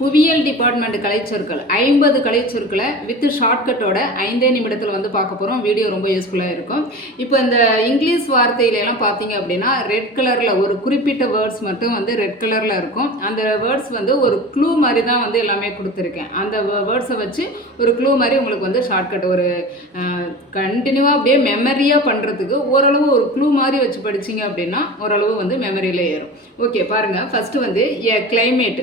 புவியியல் டிபார்ட்மெண்ட் கலைச்சொற்கள். ஐம்பது கலைச்சொற்களை வித் ஷார்ட்கட்டோட ஐந்தே நிமிடத்தில் வந்து பார்க்க போகிறோம் வீடியோ ரொம்ப யூஸ்ஃபுல்லாக இருக்கும். இப்போ இந்த இங்கிலீஷ் வார்த்தையில எல்லாம் பார்த்தீங்க அப்படின்னா ரெட் கலரில் ஒரு குறிப்பிட்ட வேர்ட்ஸ் மட்டும் வந்து ரெட் கலரில் இருக்கும். அந்த வேர்ட்ஸ் வந்து ஒரு க்ளூ மாதிரி தான் வந்து எல்லாமே கொடுத்துருக்கேன். அந்த வேர்ட்ஸை வச்சு ஒரு க்ளூ மாதிரி உங்களுக்கு வந்து ஷார்ட்கட் ஒரு கண்டினியூவாக அப்படியே மெமரியாக பண்ணுறதுக்கு ஓரளவு ஒரு க்ளூ மாதிரி வச்சு படிச்சீங்க அப்படின்னா ஓரளவு வந்து மெமரியில் ஏறும். ஓகே பாருங்கள் ஃபஸ்ட்டு வந்து எ climate.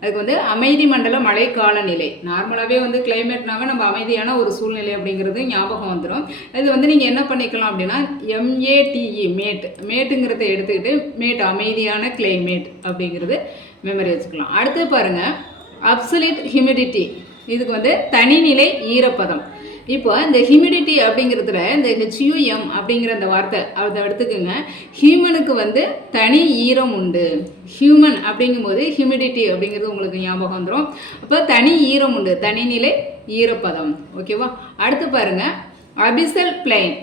அதுக்கு வந்து அமைதி மண்டல மழை காலநிலை. நார்மலாகவே வந்து கிளைமேட்னாவே நம்ம அமைதியான ஒரு சூழ்நிலை அப்படிங்கிறது ஞாபகம் வந்துடும் இது வந்து நீங்கள் என்ன பண்ணிக்கலாம் அப்படின்னா எம்ஏடிஇ மேட் மேட்டுங்கிறத எடுத்துக்கிட்டு மேட் அமைதியான கிளைமேட் அப்படிங்கிறது மெமரி வச்சுக்கலாம். அடுத்து பாருங்கள் அப்சலிட் ஹியூமிடிட்டி இதுக்கு வந்து தனிநிலை ஈரப்பதம். இப்போ இந்த ஹியூமிடிட்டி அப்படிங்கிறதுல இந்த ஹெச்யூஎம் அப்படிங்கிற அந்த வார்த்தை அதை எடுத்துக்கோங்க. ஹியூமனுக்கு வந்து தனி ஈரம் உண்டு. ஹியூமன் அப்படிங்கும்போது ஹியூமிடிட்டி அப்படிங்கிறது உங்களுக்கு ஞாபகம் வந்துடும் அப்போ தனி ஈரம் உண்டு. தனிநிலை ஈரப்பதம். ஓகேவா அடுத்து பாருங்க. அபிசல் பிளைன்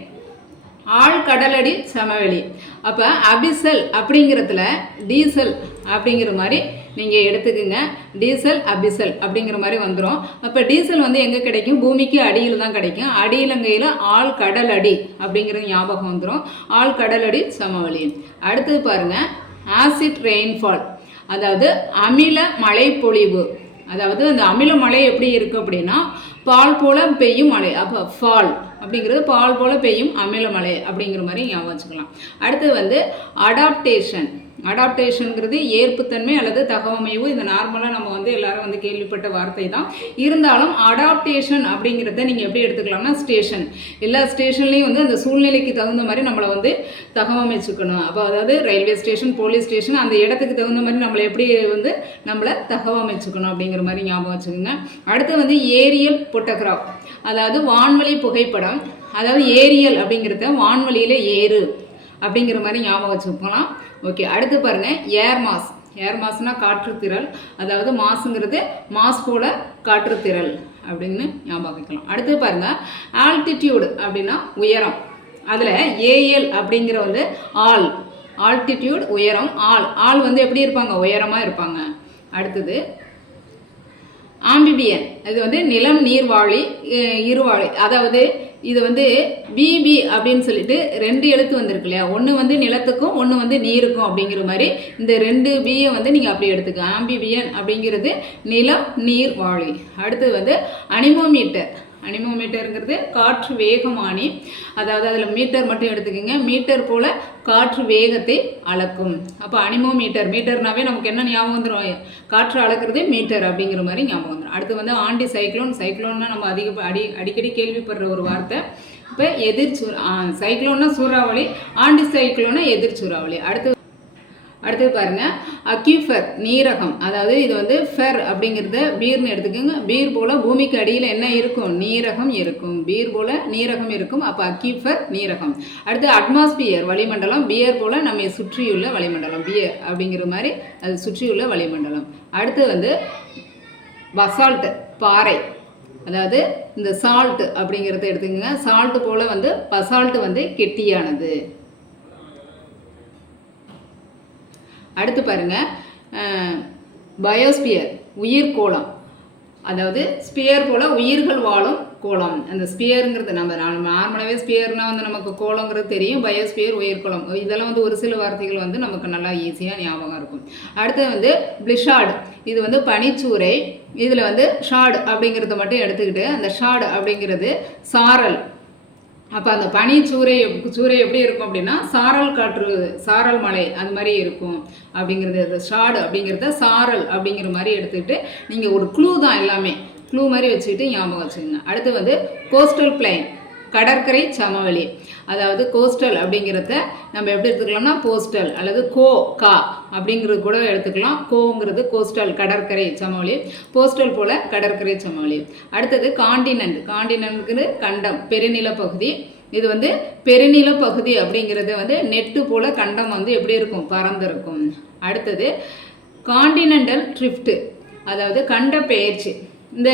ஆழ் கடலடி சமவெளி. அப்போ அபிசல் அப்படிங்கிறதுல டீசல் அப்படிங்கிற மாதிரி நீங்கள் எடுத்துக்கோங்க. டீசல் அபிசல் அப்படிங்கிற மாதிரி வந்துடும் அப்போ டீசல் வந்து எங்கே கிடைக்கும்? பூமிக்கு அடியில் தான் கிடைக்கும். அடியிலங்கையில் ஆள் கடல் அடி அப்படிங்கிறது ஞாபகம் வந்துடும் ஆள் கடல் அடி சமவெளி. அடுத்தது பாருங்கள் ஆசிட் ரெயின்ஃபால். அதாவது அமில மழைப்பொழிவு. அதாவது அந்த அமில மழை எப்படி இருக்குது அப்படின்னா பால் போல் பெய்யும் மழை. அப்போ ஃபால் அப்படிங்கிறது பால் போல் பெய்யும் அமில மழை அப்படிங்கிற மாதிரி ஞாபகம் வச்சுக்கலாம். அடுத்தது வந்து அடாப்டேஷன். அடாப்டேஷனுங்கிறது ஏற்புத்தன்மை அல்லது தகவமைவு. இந்த நார்மலாக நம்ம வந்து எல்லாரும் வந்து கேள்விப்பட்ட வார்த்தை தான். இருந்தாலும் அடாப்டேஷன் அப்படிங்கிறத நீங்கள் எப்படி எடுத்துக்கலாம்னா ஸ்டேஷன் எல்லா ஸ்டேஷன்லேயும் வந்து அந்த சூழ்நிலைக்கு தகுந்த மாதிரி நம்மளை வந்து தகவமைச்சுக்கணும். அப்போ அதாவது ரயில்வே ஸ்டேஷன் போலீஸ் ஸ்டேஷன் அந்த இடத்துக்கு தகுந்த மாதிரி நம்மளை எப்படி வந்து நம்மளை தகவமைச்சுக்கணும் அப்படிங்கிற மாதிரி ஞாபகம் வச்சுக்கோங்க. அடுத்து வந்து ஏரியல் பொட்டோகிராஃப் அதாவது வான்வழி புகைப்படம். அதாவது ஏரியல் அப்படிங்கிறத வான்வழியில் ஏறு. அப்படிங்கிற மாதிரி ஞாபகம் வச்சுக்கலாம் ஓகே அடுத்து பாருங்க ஏர் மாஸ் ஏர் மாஸ்னா காற்றுத்திரள் அதாவது மாசுங்கிறது மாஸ் போல காற்றுத்திரள் அப்படின்னு ஞாபகம் வைக்கலாம். அடுத்து பாருங்க ஆல்டிடியூடு அப்படின்னா உயரம். அதில் ஏஎல் அப்படிங்கிற வந்து ஆல் ஆல்டிடியூட் உயரம் ஆள். ஆள் வந்து எப்படி இருப்பாங்க? உயரமாக இருப்பாங்க. அடுத்தது ஆம்பிபியன் இது வந்து நிலம் நீர்வாழி அஹ் இருவாழி. அதாவது இது வந்து பிபி அப்படின்னு சொல்லிட்டு ரெண்டு எழுத்து வந்திருக்கு இல்லையா? ஒன்று வந்து நிலத்துக்கும் ஒன்று வந்து நீருக்கும் அப்படிங்கிற மாதிரி இந்த ரெண்டு பியை வந்து நீங்கள் அப்படி எடுத்துக்க ஆம்பிபியன் அப்படிங்கிறது நிலம் நீர் வாழி. அடுத்து வந்து அனிமோமீட்டர் அனிமோமீட்டருங்கிறது காற்று வேகமானி அதாவது அதில் மீட்டர் மட்டும் எடுத்துக்கோங்க மீட்டர் போல் காற்று வேகத்தை அளக்கும். அப்போ அனிமோமீட்டர் மீட்டர்னாவே நமக்கு என்ன ஞாபகம் வந்துடும் காற்று அளக்கிறது மீட்டர் அப்படிங்கிற மாதிரி ஞாபகம் வந்துடும் அடுத்து வந்து ஆண்டி சைக்ளோன் சைக்ளோன்னா நம்ம அதிக அடி அடிக்கடி கேள்விப்படுற ஒரு வார்த்தை. இப்போ எதிர் சூ சைக்ளோன்னா சூறாவளி ஆண்டி சைக்ளோன்னா எதிர் சூறாவளி. அடுத்து அடுத்தது பாருங்க அக்யூஃபர் நீரகம். அதாவது இது வந்து ஃபெர் அப்படிங்கிறத பீர்னு எடுத்துக்கோங்க. பீர் போல பூமிக்கு அடியில் என்ன இருக்கும்? நீரகம் இருக்கும். பீர் போல நீரகம் இருக்கும். அப்போ அக்யூஃபர் நீரகம். அடுத்து அட்மாஸ்பியர் வளிமண்டலம். பியர் போல நம்மை சுற்றியுள்ள வளிமண்டலம். பியர் அப்படிங்கிற மாதிரி அது சுற்றியுள்ள வளிமண்டலம். அடுத்து வந்து பசால்ட் பாறை. அதாவது இந்த சால்ட் அப்படிங்கிறத எடுத்துக்கோங்க. சால்ட் போல வந்து பசால்ட்டு வந்து கெட்டியானது. அடுத்து பாருங்க பயோஸ்பியர் உயிர் கோலம் அதாவது ஸ்பியர் போல் உயிர்கள் வாழும் கோளம். அந்த ஸ்பியருங்கிறது நம்ம நார்மலாகவே ஸ்பியர்னால் வந்து நமக்கு கோளங்கிறது தெரியும் பயோஸ்பியர் உயிர்கோளம் இதெல்லாம் வந்து ஒரு சில வார்த்தைகள் வந்து நமக்கு நல்லா ஈஸியாக ஞாபகம் இருக்கும். அடுத்தது வந்து பிளிஷார்டு இது வந்து பனிச்சூரை இதில் வந்து ஷார்டு அப்படிங்கிறத மட்டும் எடுத்துக்கிட்டு அந்த ஷார்டு அப்படிங்கிறது சாரல். அப்போ அந்த பனி சூறை எப்- சூறை எப்படி இருக்கும் அப்படின்னா சாரல் காற்று சாரல் மலை அது மாதிரி இருக்கும் அப்படிங்கிறது அது ஷாடு அப்படிங்கிறத சாரல் அப்படிங்கிற மாதிரி எடுத்துக்கிட்டு நீங்கள் ஒரு க்ளூ தான் எல்லாமே. க்ளூ மாதிரி வச்சுக்கிட்டு ஞாபகம் வச்சுக்கோங்க. அடுத்து வந்து கோஸ்டல் பிளைன் கடற்கரை சமவெளி. அதாவது கோஸ்டல் அப்படிங்கிறத நம்ம எப்படி எடுத்துக்கலாம்னா போஸ்டல் அல்லது கோ கா அப்படிங்கிறது கூட எடுத்துக்கலாம். கோங்கிறது கோஸ்டல் கடற்கரை சமவெளி. போஸ்டல் போல கடற்கரை சமவெளி. அடுத்தது காண்டினென்ட் காண்டினென்ட்ங்கிறது கண்டம் பெருநில பகுதி. இது வந்து பெருநில பகுதி அப்படிங்கிறது வந்து நெட்டு போல கண்டம் வந்து எப்படி இருக்கும்? பறந்திருக்கும் அடுத்தது காண்டினென்டல் ட்ரிஃப்ட் அதாவது கண்ட பெயர்ச்சி. இந்த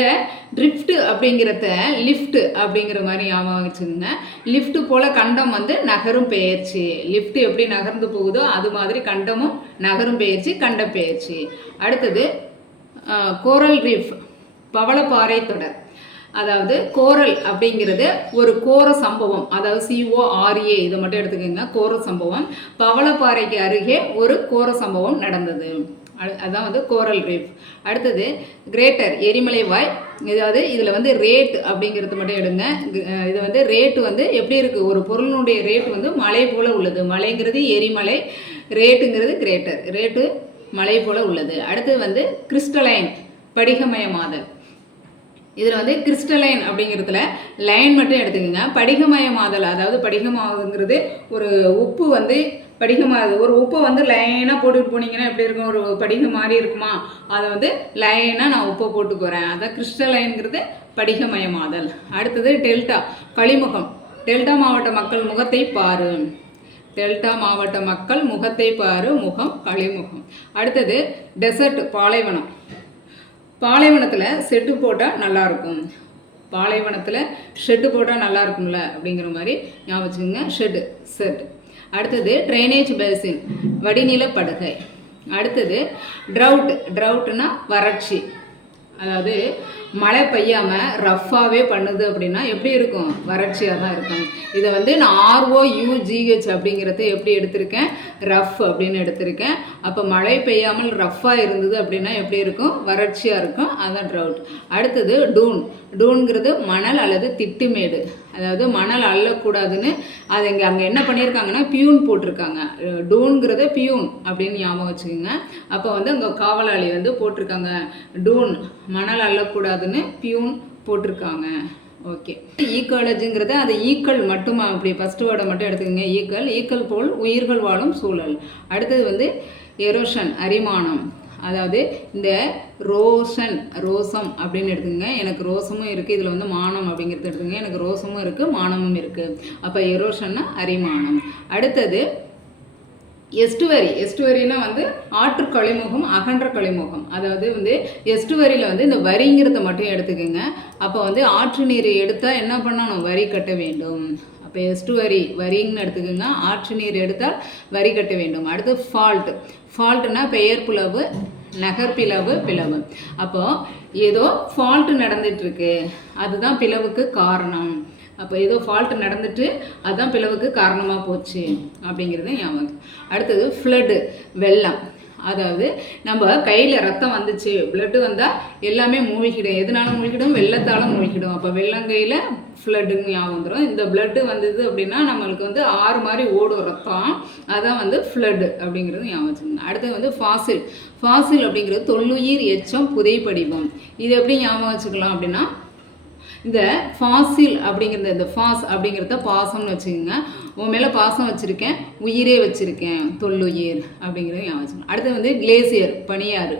ட்ரிஃப்ட் அப்படிங்கிறத லிஃப்ட் அப்படிங்கிற மாதிரி ஞாபகம் வச்சுக்கோங்க. லிஃப்ட் போல கண்டம் வந்து நகரும் பெயர்ச்சி. லிஃப்ட் எப்படி நகர்ந்து போகுதோ அது மாதிரி கண்டமும் நகரும் பெயர்ச்சி கண்ட பெயர்ச்சி. அடுத்தது கோரல் ரீஃப் பவளப்பாறை தொடர். அதாவது கோரல் அப்படிங்கிறது ஒரு கோர சம்பவம். அதாவது சிஓஆர்ஏ இதை மட்டும் எடுத்துக்கோங்க. கோர சம்பவம். பவளப்பாறைக்கு அருகே ஒரு கோர சம்பவம் நடந்தது. அதுதான் வந்து கோரல் ரீஃப் அடுத்தது கிரேட்டர் எரிமலை வாய். இதாவது இதில் வந்து ரேட் அப்படிங்கிறது மட்டும் எடுங்க. இது வந்து ரேட்டு வந்து எப்படி இருக்குது ஒரு பொருளினுடைய ரேட் வந்து மலை போல் உள்ளது. மலைங்கிறது எரிமலை ரேட்டுங்கிறது கிரேட்டர். ரேட்டு மலை போல் உள்ளது. அடுத்தது வந்து கிறிஸ்டலைன் படிகமயமாதல். இதில் வந்து கிறிஸ்டலைன் அப்படிங்கிறதுல லைன் மட்டும் எடுத்துக்கோங்க. படிகமயமாதல் அதாவது படிகமாகுங்கிறது ஒரு உப்பு வந்து படிகமாகுது ஒரு உப்பை வந்து லைனாக போட்டுட்டு போனீங்கன்னா எப்படி இருக்கும்? ஒரு படிகம் மாதிரி இருக்குமா? அதை வந்து லைனாக நான் உப்பை போட்டு போகிறேன் அதான் கிறிஸ்டலைன்கிறது படிகமயமாதல். அடுத்தது டெல்டா களிமுகம் டெல்டா மாவட்ட மக்கள் முகத்தை பாரு. டெல்டா மாவட்ட மக்கள் முகத்தை பாரு. முகம் களிமுகம் அடுத்தது டெசர்ட் பாலைவனம். பாலைவனத்தில் செட்டு போட்டால் நல்லாயிருக்கும் பாலைவனத்தில் ஷெட்டு போட்டால் நல்லா இருக்கும்ல அப்படிங்கிற மாதிரி ஞாபகம் வச்சுக்கோங்க. ஷெட்டு செட் அடுத்தது ட்ரைனேஜ் பேசின் வடிநில படுகை. அடுத்தது ட்ரவுட் ட்ரவுட்னா வறட்சி. அதாவது மழை பெய்யாமல் ரஃப்பாகவே பண்ணுது அப்படின்னா எப்படி இருக்கும்? வறட்சியாக தான் இருக்கும். இதை வந்து நான் ஆர்ஓ யூஜிஹெச் அப்படிங்கிறத எப்படி எடுத்திருக்கேன்? ரஃப் அப்படின்னு எடுத்திருக்கேன். அப்போ மழை பெய்யாமல் ரஃப்பாக இருந்தது அப்படின்னா எப்படி இருக்கும்? வறட்சியாக இருக்கும். அதுதான் ட்ரவுட் அடுத்தது டூன் டூன்ங்கிறது மணல் அல்லது திட்டுமேடு. அதாவது மணல் அள்ளக்கூடாதுன்னு அது இங்கே அங்கே என்ன பண்ணியிருக்காங்கன்னா பியூன் போட்டிருக்காங்க. டூன்ங்கிறத பியூன் அப்படின்னு ஞாபகம் வச்சுக்கோங்க. அப்போ வந்து அங்கே காவலாளி வந்து போட்டிருக்காங்க. டூன் மணல் அள்ளக்கூடாது கூடாதுன்னு பியூன் போட்டிருக்காங்க. ஓகே. ஈக்காலஜிங்கிறது அது ஈக்கள் மட்டுமா? அப்படி ஃபஸ்ட்டு வேர்டை மட்டும் எடுத்துக்கோங்க. ஈக்கள் ஈக்கள் போல் உயிர்கள் வாழும் சூழல். அடுத்தது வந்து எரோஷன் அரிமானம். அதாவது இந்த ரோஷன் ரோசம் அப்படின்னு எடுத்துங்க எனக்கு ரோசமும் இருக்குது இதில் வந்து மானம் அப்படிங்கிறது எடுத்துங்க எனக்கு ரோசமும் இருக்குது மானமும் இருக்குது அப்போ எரோஷன்னா அரிமானம். அடுத்தது எஸ்டுவரி எஸ்டுவரினா வந்து ஆற்று கழிமுகம் அகன்ற கழிமுகம். அதாவது வந்து எஸ்டுவரியில் வந்து இந்த வரிங்கிறத மட்டும் எடுத்துக்கோங்க. அப்போ வந்து ஆற்று நீர் எடுத்தால் என்ன பண்ணணும்? வரி கட்ட வேண்டும். அப்போ எஸ்டுவரி வரின்னு எடுத்துக்கோங்க. ஆற்று நீர் எடுத்தால் வரி கட்ட வேண்டும். அடுத்து ஃபால்ட் ஃபால்ட்னா பெயர் புலவு நகர்பிளவு பிளவு அப்போ ஏதோ ஃபால்ட் நடந்துட்டுருக்கு அதுதான் பிளவுக்கு காரணம். அப்போ ஏதோ ஃபால்ட் நடந்துட்டு அதுதான் பிளவுக்கு காரணமாக போச்சு அப்படிங்கிறது ஞாபகம் அடுத்தது ஃப்ளட்டு வெள்ளம். அதாவது நம்ம கையில் ரத்தம் வந்துச்சு பிளட்டு வந்தால் எல்லாமே மூழ்கிடும். எதனால மூழ்கிடும்? வெள்ளத்தால் மூழ்கிடும். அப்போ வெள்ளங்கையில் ஃப்ளட்டுன்னு ஞாபகம் வந்துடும் இந்த பிளட்டு வந்தது அப்படின்னா நம்மளுக்கு வந்து ஆறு மாதிரி ஓடும் ரத்தம். அதான் வந்து ஃப்ளட்டு அப்படிங்கிறது ஞாபகம் வச்சுக்கோங்க. அடுத்தது வந்து ஃபாசில் ஃபாசில் அப்படிங்கிறது தொல்லுயிர் எச்சம் புதை படிவம் இது எப்படி ஞாபகம் வச்சுக்கலாம் அப்படின்னா இந்த ஃபாசில் அப்படிங்கிறத இந்த ஃபாஸ் அப்படிங்கிறத பாசம்னு வச்சுக்கோங்க. உன் மேலே பாசம் வச்சுருக்கேன் உயிரே வச்சுருக்கேன் தொல்லுயிர் அப்படிங்கிறத ஞாபகம் அடுத்து வந்து கிளேசியர் பனியாறு.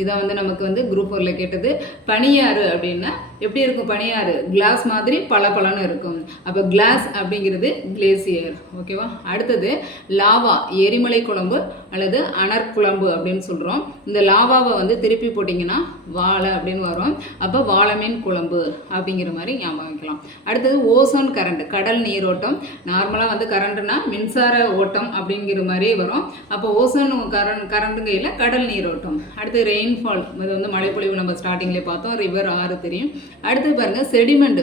இதை வந்து நமக்கு வந்து குரூப் ஃபோரில் கேட்டது. பனியாறு அப்படின்னா எப்படி இருக்கும் பனியாறு? கிளாஸ் மாதிரி பளபளன்னு இருக்கும். அப்போ கிளாஸ் அப்படிங்கிறது கிளேசியர் ஓகேவா அடுத்தது லாவா எரிமலை குழம்பு அல்லது அனற்குழம்பு அப்படின்னு சொல்கிறோம் இந்த லாவாவை வந்து திருப்பி போட்டிங்கன்னா வாழை அப்படின்னு வரும். அப்போ வாழைமீன் குழம்பு அப்படிங்கிற மாதிரி ஞாபகம் வைக்கலாம். அடுத்தது ஓசோன் கரண்ட் கடல் நீரோட்டம். நார்மலாக வந்து கரண்ட்னா மின்சார ஓட்டம் அப்படிங்கிற மாதிரி வரும். அப்போ ஓசோன் கரண்ட் கரண்டுங்கையில் கடல் நீரோட்டம் அடுத்து ரெயின்ஃபால் இது வந்து மழைப்பொழிவு நம்ம ஸ்டார்டிங்லேயே பார்த்தோம். ரிவர் ஆறு தெரியும். அடுத்து பாருங்கள் செடிமெண்ட்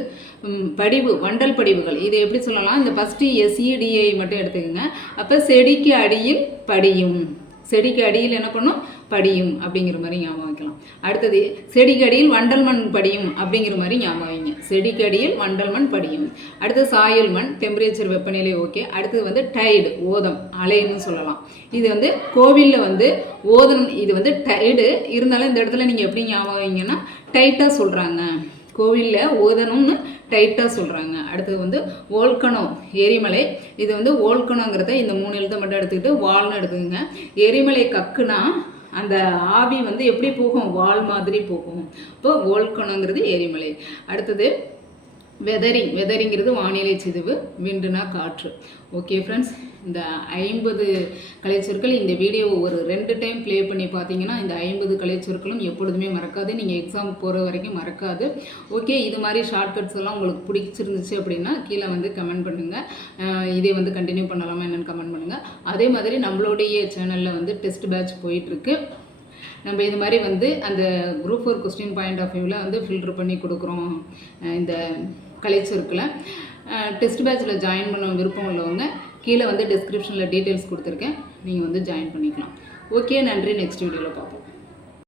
படிவு வண்டல் படிவுகள். இது எப்படி சொல்லலாம்? இந்த ஃபஸ்ட்டு எஸ்இடிஐ மட்டும் எடுத்துக்கோங்க. அப்போ செடிக்கு அடியில் படியும். செடிக்கு அடியில் என்ன பண்ணும்? படியும் அப்படிங்கிற மாதிரி ஞாபகம் வைக்கலாம். அடுத்தது செடிக்கு அடியில் வண்டல் மண் படியும் அப்படிங்கிற மாதிரி ஞாபகம் செடிக்கடியில் மண்டல் மண் படியும். அடுத்து சாயல் மண் டெம்பரேச்சர் வெப்பநிலை ஓகே அடுத்தது வந்து டைடு ஓதம் அலைன்னு சொல்லலாம். இது வந்து கோவிலில் வந்து ஓதம் இது வந்து டைடு இருந்தாலும் இந்த இடத்துல நீங்கள் எப்படி ஞாபகம் வைங்கன்னா டைட்டாக சொல்கிறாங்க கோவிலில் ஓதணும்னு டைட்டாக சொல்கிறாங்க அடுத்தது வந்து ஓல்கனோ எரிமலை. இது வந்து ஓல்கனோங்கிறத இந்த மூணு எழுத்தை மட்டும் எடுத்துக்கிட்டு வால்னு எடுத்துக்கோங்க. எரிமலை கக்குனா அந்த ஆவி வந்து எப்படி போகும்? வால் மாதிரி போகும். இப்போ ஓல்கனோங்கிறது எரிமலை. அடுத்தது வெதரிங் வெதரிங்கிறது வானிலை சிதைவு விண்டுனா காற்று. ஓகே ஃப்ரெண்ட்ஸ் இந்த ஐம்பது கலைச்சொற்கள் இந்த வீடியோவை ஒரு ரெண்டு டைம் ப்ளே பண்ணி பார்த்தீங்கன்னா இந்த ஐம்பது கலைச்சொற்களும் எப்பொழுதுமே மறக்காது. நீங்கள் எக்ஸாம் போகிற வரைக்கும் மறக்காது. ஓகே இது மாதிரி ஷார்ட்கட்ஸ் எல்லாம் உங்களுக்கு பிடிச்சிருந்துச்சு அப்படின்னா கீழே வந்து கமெண்ட் பண்ணுங்கள் இதே வந்து கண்டினியூ பண்ணலாமா என்னென்னு கமெண்ட் பண்ணுங்கள் அதே மாதிரி நம்மளுடைய சேனலில் வந்து டெஸ்ட் பேட்ச் போயிட்டுருக்கு நம்ம இது மாதிரி வந்து அந்த group four question point of வியூவில் வந்து ஃபில்டர் பண்ணி கொடுக்குறோம். இந்த கலைச்சொற்களை டெஸ்ட் பேட்சில் ஜாயின் பண்ண விருப்பம் உள்ளவங்க கீழே வந்து டிஸ்கிரிப்ஷனில் டீட்டெயில்ஸ் கொடுத்துருக்கேன். நீங்கள் வந்து ஜாயின் பண்ணிக்கலாம். ஓகே நன்றி. நெக்ஸ்ட் வீடியோவில் பார்ப்போம்.